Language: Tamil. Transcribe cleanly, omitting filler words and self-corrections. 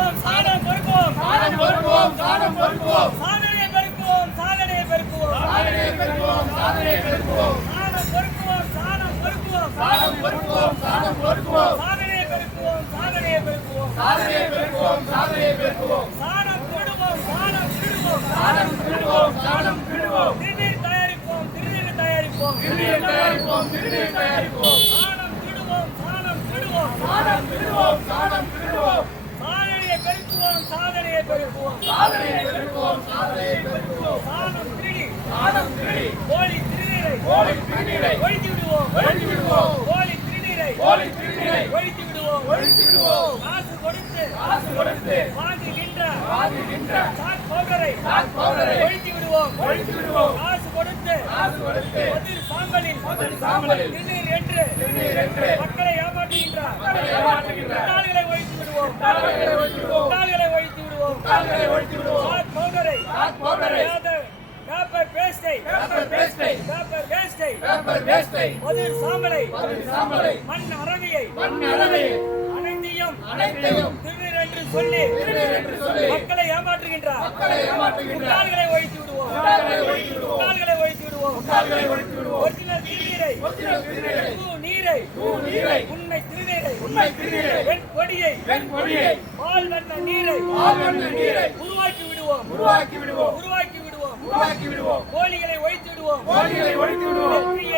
பெருக்குவோம் சாதனை பெருக்குவோம் சாதனை பெருக்குவோம் சாதனை பெருக்குவோம் சாதனையை பெருக்குவோம் சாதனையை பெருக்குவோம் சாதனை பெருக்குவோம் சாதனை பெருக்குவோம் சாதனை பெருக்குவோம் சாதனை பெருக்குவோம் சாதனை பெருக்குவோம் சாதனை பெருக்குவோம் சாதனையை பெருக்குவோம் சாதனையை பெருக்குவோம் சாதனை பெருக்குவோம் சாதனை பெருக்குவோம் சாதம் விடுவோம் சாதம் விடுவோம் சாதம் விடுவோம் சாதம் விடுவோம் திருநீர் தயாரிப்போம் திருநீர் தயாரிப்போம் திருநீர் தயாரிப்போம் திருநீர் தயாரிப்போம் சாதம் விடுவோம் சாதம் விடுவோம் சாதம் விடுவோம் சாதம் விடுவோம் சாதனையை பெருக்குவோம் சாதனையை பெருக்குவோம் சாதனை பெருக்குவோம் சாதனை பெருக்குவோம் சாதம் திருடி சாதம் திருடி கோழி திருநீரை கோழி திருநீரை ஒழித்து விடுவோம் ஒழித்து விடுவோம் கோழி திருநீரை கோழி திருநீரை ஒழித்து விடுவோம் ஒழித்து விடுவோம் காசு கொடுத்து காசு கொடுத்து வாங்குகின்ற வாங்குகின்ற சாக் பவுடரை சாக் பவுடரை ஒழித்து விடுவோம் ஒழித்து விடுவோம் காசு கொடுத்து காசு கொடுத்து பதில் சாம்பலில் பதில் சாம்பலில் திருநீர் என்று திருநீர் என்று மக்களை ஏமாற்றுகின்ற மக்களை ஏமாற்றுகின்ற முட்டாள்களை ஒழித்து விடுவோம் முட்டாள்களை ஒழித்து விடுவோம் முட்டாள்களை ஒழித்து விடுவோம் முட்டாள்களை ஒழித்து விடுவோம் சாக் பவுடரை சாக் பவுடரை பேப்பர் பேஸ்டை பேப்பர் பேஸ்டை பேப்பர் வேஸ்டை பேப்பர் வேஸ்டை பதில் சாம்பலை பதில் சாம்பலை மண் அரவியை மண் அளவை அனைத்தையும் அனைத்தையும் திருநீர் என்று சொல்லி திருநீர் என்று சொல்லி மக்களை ஏமாற்றுகின்றார் மக்களை ஏமாற்றுகின்ற முட்டாள்களை ஒழித்து விடுவோம் முட்டாள்களை ஒழித்து விடுவோம் முட்டாள்களை ஒழித்து விடுவோம் முட்டாள்களை ஒழித்து விடுவோம் ஒரிஜினல் திருநீரை ஒரிஜினல் திருநீரை நீரை நீரை உண்மை திருநீரை உண்மை திருநீரை வெண் கொடியை வெண் கொடியை பால் வண்ண நீரை பால் வண்ண நீரை உருவாக்கி விடுவோம் உருவாக்கி விடுவோம் உருவாக்கி விடுவோம் உருவாக்கி விடுவோம் கோழிகளை ஒழித்து விடுவோம் கோழிகளை ஒழித்து விடுவோம் வெற்றி